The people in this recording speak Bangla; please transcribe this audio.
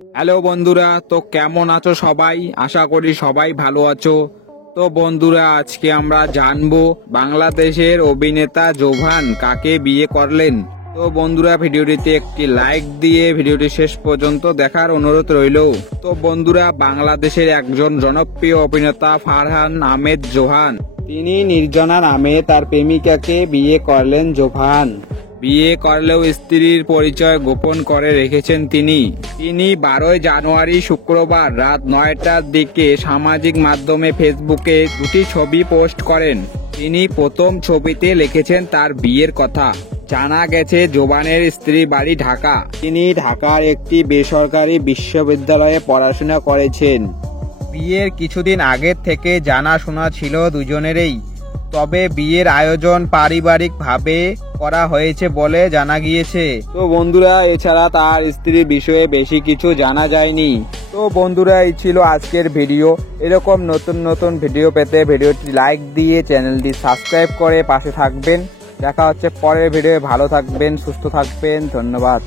হ্যালো বন্ধুরা, তো কেমন আছো সবাই? আশা করি সবাই ভালো আছো। তো বন্ধুরা, আজকে আমরা জানবো বাংলাদেশের অভিনেতা জোভান কাকে বিয়ে করলেন। তো বন্ধুরা, ভিডিওটিতে একটি লাইক দিয়ে ভিডিওটি শেষ পর্যন্ত দেখার অনুরোধ রইল। তো বন্ধুরা, বাংলাদেশের একজন জনপ্রিয় অভিনেতা ফারহান আহমেদ জোহান, তিনি নির্জনা নামে তার প্রেমিকাকে বিয়ে করলেন জোভান। বিয়ে করলেও স্ত্রীর পরিচয় গোপন করে রেখেছেন তিনি। 12 জানুয়ারি শুক্রবার রাত 9টার দিকে সামাজিক মাধ্যমে ফেসবুকে দুটি ছবি পোস্ট করেন। তিনি প্রথম ছবিতে লিখেছেন তার বিয়ের কথা। জানা গেছে জোভানের স্ত্রী বাড়ি ঢাকা। তিনি ঢাকার একটি বেসরকারি বিশ্ববিদ্যালয়ে পড়াশোনা করেছেন। বিয়ের কিছুদিন আগের থেকে জানাশোনা ছিল দুজনেরই, তবে বিয়ের আয়োজন পারিবারিকভাবে করা হয়েছে বলে জানা গিয়েছে। তো বন্ধুরা, এছাড়া তার স্ত্রীর বিষয়ে বেশি কিছু জানা যায়নি। তো বন্ধুরা, এই ছিল আজকের ভিডিও। এরকম নতুন নতুন ভিডিও পেতে ভিডিওটি লাইক দিয়ে চ্যানেলটি সাবস্ক্রাইব করে পাশে থাকবেন। দেখা হচ্ছে পরের ভিডিও। ভালো থাকবেন, সুস্থ থাকবেন, ধন্যবাদ।